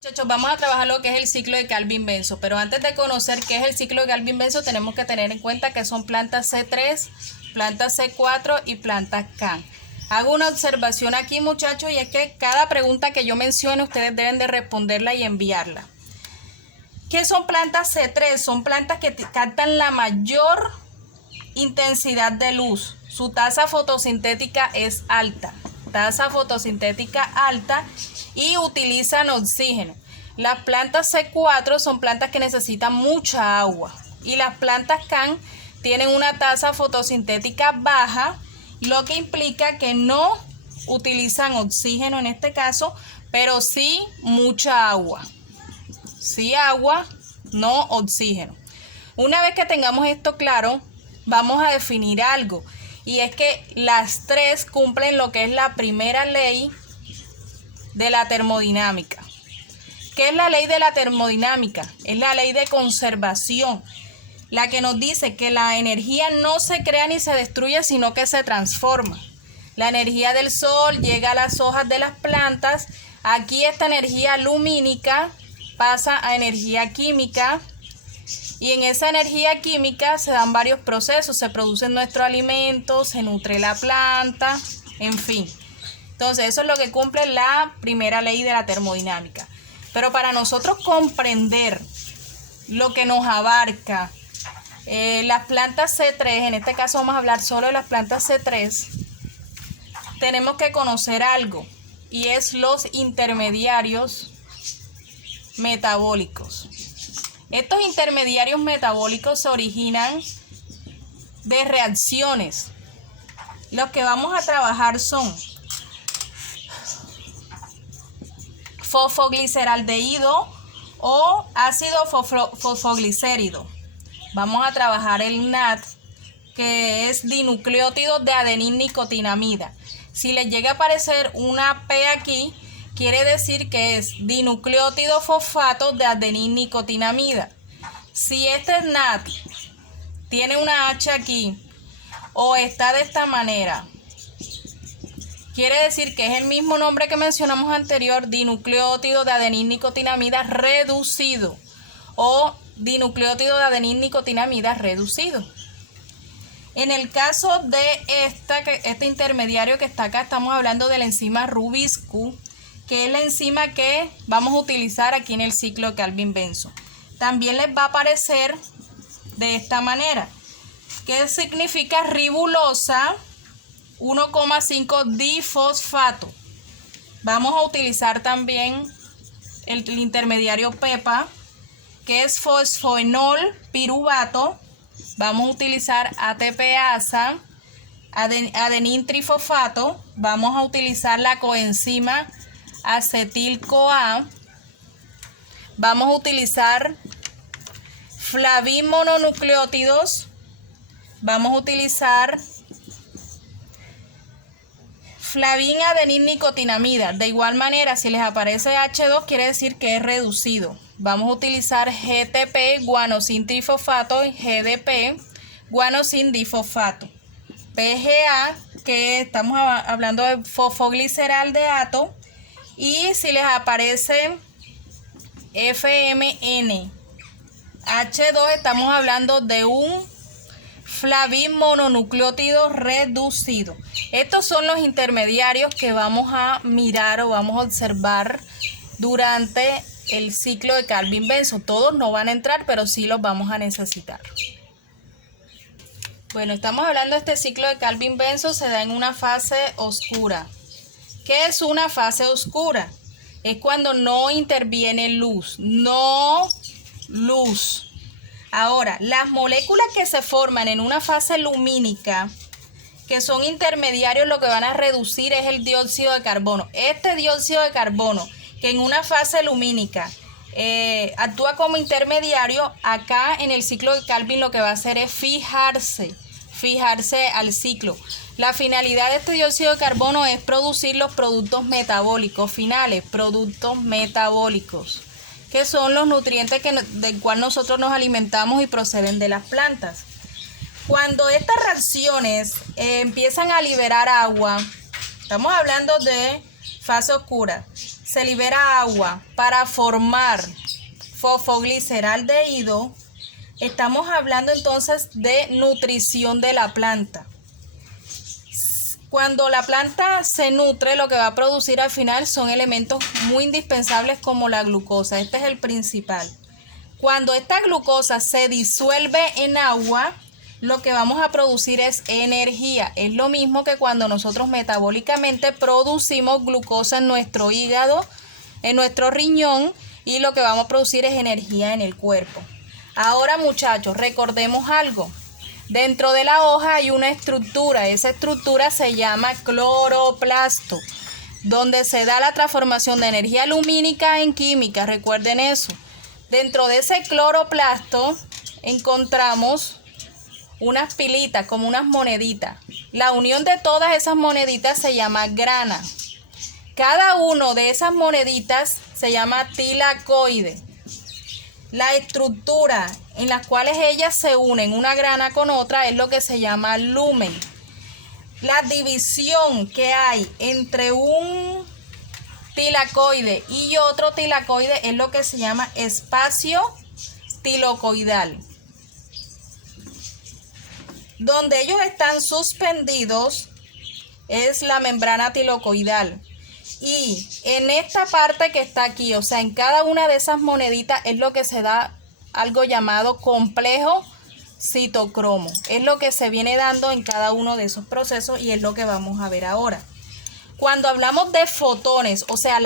Muchachos, vamos a trabajar lo que es el ciclo de Calvin-Benzo, pero antes de conocer qué es el ciclo de Calvin-Benzo tenemos que tener en cuenta que son plantas C3, plantas C4 y plantas CAN. Hago una observación aquí, muchachos, y es que cada pregunta que yo mencione ustedes deben de responderla y enviarla. ¿Qué son plantas C3? Son plantas que captan la mayor intensidad de luz. Su tasa fotosintética es alta. Y utilizan oxígeno. Las plantas C4 son plantas que necesitan mucha agua y las plantas CAN tienen una tasa fotosintética baja, lo que implica que no utilizan oxígeno en este caso, pero sí mucha agua. Sí agua, no oxígeno. Una vez que tengamos esto claro, vamos a definir algo, y es que las tres cumplen lo que es la primera ley de la termodinámica. ¿Qué es la ley de la termodinámica? Es la ley de conservación, la que nos dice que la energía no se crea ni se destruye, sino que se transforma. La energía del sol llega a las hojas de las plantas. Aquí esta energía lumínica pasa a energía química, y en esa energía química se dan varios procesos, se producen nuestros alimentos, se nutre la planta, en fin. Entonces eso es lo que cumple la primera ley de la termodinámica. Pero para nosotros comprender lo que nos abarca las plantas C3, en este caso vamos a hablar solo de las plantas C3, tenemos que conocer algo, y es los intermediarios metabólicos. Estos intermediarios metabólicos se originan de reacciones. Los que vamos a trabajar son fosfogliceraldehído o ácido fosfoglicérido. Vamos a trabajar el NAD, que es dinucleótido de adenín-nicotinamida. Si les llega a aparecer una P aquí, quiere decir que es dinucleótido fosfato de adenín-nicotinamida. Si este NAD tiene una H aquí o está de esta manera, quiere decir que es el mismo nombre que mencionamos anterior, dinucleótido de adenín-nicotinamida reducido o dinucleótido de adenín-nicotinamida reducido. En el caso de este intermediario que está acá, estamos hablando de la enzima Rubisco, que es la enzima que vamos a utilizar aquí en el ciclo de Calvin-Benzo. También les va a aparecer de esta manera, que significa ribulosa 1,5 difosfato. Vamos a utilizar también el intermediario PEPA, que es fosfoenol piruvato. Vamos a utilizar ATPasa, adenín trifosfato. Vamos a utilizar la coenzima acetil-CoA. Vamos a utilizar flavin mononucleótidos. Vamos a utilizar flavin adenín nicotinamida. De igual manera, si les aparece H2, quiere decir que es reducido. Vamos a utilizar GTP, guanosin trifosfato, y GDP, guanosin difosfato. PGA, que estamos hablando de fosfogliceraldeato. Y si les aparece FMN H2, estamos hablando de un flavin mononucleótido reducido. Estos son los intermediarios que vamos a mirar o vamos a observar durante el ciclo de Calvin-Benzo. Todos no van a entrar, pero sí los vamos a necesitar. Bueno, estamos hablando de este ciclo de Calvin-Benzo, se da en una fase oscura. ¿Qué es una fase oscura? Es cuando no interviene luz, no luz. Ahora, las moléculas que se forman en una fase lumínica, que son intermediarios, lo que van a reducir es el dióxido de carbono. Este dióxido de carbono, que en una fase lumínica actúa como intermediario, acá en el ciclo de Calvin lo que va a hacer es fijarse al ciclo. La finalidad de este dióxido de carbono es producir los productos metabólicos finales, productos metabólicos, que son los nutrientes del cual nosotros nos alimentamos y proceden de las plantas. Cuando estas reacciones empiezan a liberar agua, estamos hablando de fase oscura, se libera agua para formar fosfogliceraldehído, estamos hablando entonces de nutrición de la planta. Cuando la planta se nutre, lo que va a producir al final son elementos muy indispensables como la glucosa. Este es el principal. Cuando esta glucosa se disuelve en agua, lo que vamos a producir es energía. Es lo mismo que cuando nosotros metabólicamente producimos glucosa en nuestro hígado, en nuestro riñón, y lo que vamos a producir es energía en el cuerpo. Ahora, muchachos, recordemos algo. Dentro de la hoja hay una estructura. Esa estructura se llama cloroplasto, donde se da la transformación de energía lumínica en química. Recuerden eso. Dentro de ese cloroplasto encontramos unas pilitas, como unas moneditas. La unión de todas esas moneditas se llama grana. Cada uno de esas moneditas se llama tilacoide. La estructura en las cuales ellas se unen una grana con otra es lo que se llama lumen. La división que hay entre un tilacoide y otro tilacoide es lo que se llama espacio tilacoidal. Donde ellos están suspendidos es la membrana tilacoidal. Y en esta parte que está aquí, o sea, en cada una de esas moneditas es lo que se da algo llamado complejo citocromo. Es lo que se viene dando en cada uno de esos procesos y es lo que vamos a ver ahora. Cuando hablamos de fotones, o sea,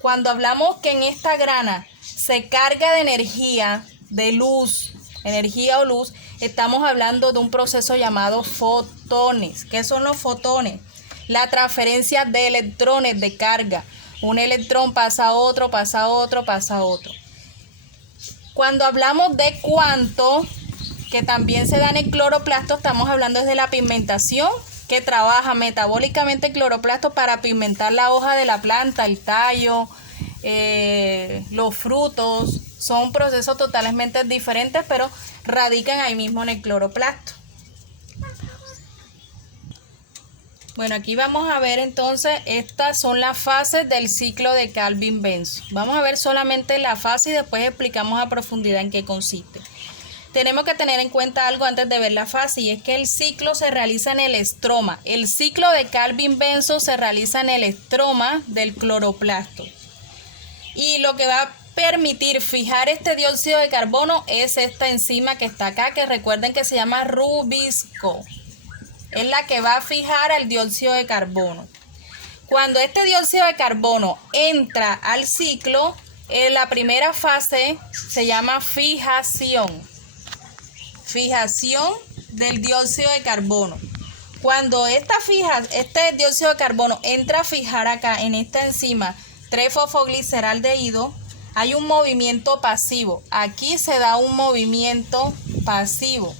cuando hablamos que en esta grana se carga de energía, de luz, energía o luz, estamos hablando de un proceso llamado fotones. ¿Qué son los fotones? La transferencia de electrones de carga. Un electrón pasa a otro, pasa a otro, pasa a otro. Cuando hablamos de cuanto, que también se da en el cloroplasto, estamos hablando de la pigmentación, que trabaja metabólicamente el cloroplasto para pigmentar la hoja de la planta, el tallo, los frutos. Son procesos totalmente diferentes, pero radican ahí mismo en el cloroplasto. Bueno, aquí vamos a ver entonces, estas son las fases del ciclo de Calvin-Benson. Vamos a ver solamente la fase y después explicamos a profundidad en qué consiste. Tenemos que tener en cuenta algo antes de ver la fase, y es que el ciclo se realiza en el estroma. El ciclo de Calvin-Benson se realiza en el estroma del cloroplasto. Y lo que va a permitir fijar este dióxido de carbono es esta enzima que está acá, que recuerden que se llama rubisco. Es la que va a fijar el dióxido de carbono. Cuando este dióxido de carbono entra al ciclo, la primera fase se llama fijación. Fijación del dióxido de carbono. Cuando este dióxido de carbono entra a fijar acá en esta enzima 3-fosfogliceraldehído, hay un movimiento pasivo. Aquí se da un movimiento pasivo.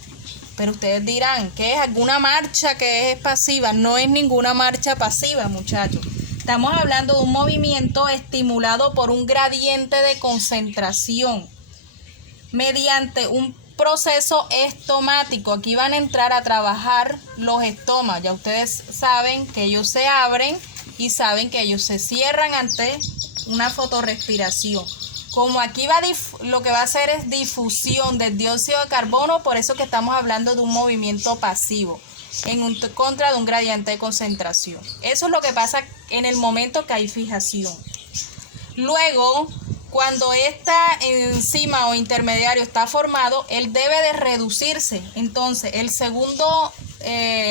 Pero ustedes dirán, ¿qué es? ¿Alguna marcha que es pasiva? No es ninguna marcha pasiva, muchachos. Estamos hablando de un movimiento estimulado por un gradiente de concentración mediante un proceso estomático. Aquí van a entrar a trabajar los estomas. Ya ustedes saben que ellos se abren y saben que ellos se cierran ante una fotorrespiración. Como aquí lo que va a hacer es difusión del dióxido de carbono, por eso que estamos hablando de un movimiento pasivo en contra de un gradiente de concentración. Eso es lo que pasa en el momento que hay fijación. Luego, cuando esta enzima o intermediario está formado, él debe de reducirse. Entonces,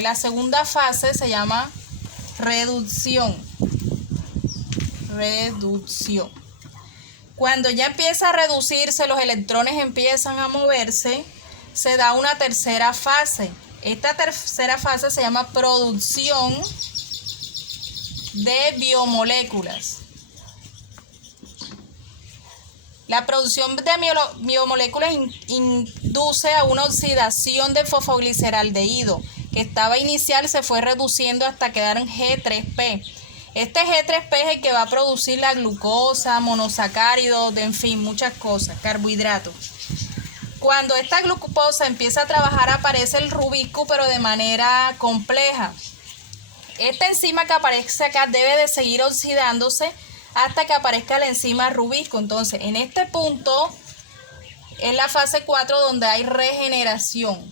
la segunda fase se llama reducción. Cuando ya empieza a reducirse, los electrones empiezan a moverse, se da una tercera fase. Esta tercera fase se llama producción de biomoléculas. La producción de biomoléculas induce a una oxidación del fosfogliceraldehído, que estaba inicial, se fue reduciendo hasta quedar en G3P. Este G3P es el que va a producir la glucosa, monosacáridos, en fin, muchas cosas, carbohidratos. Cuando esta glucosa empieza a trabajar, aparece el rubisco, pero de manera compleja. Esta enzima que aparece acá debe de seguir oxidándose hasta que aparezca la enzima rubisco. Entonces, en este punto es la fase 4 donde hay regeneración.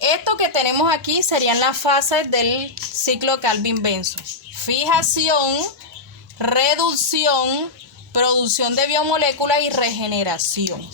Esto que tenemos aquí serían las fases del ciclo Calvin-Benson. Fijación, reducción, producción de biomoléculas y regeneración.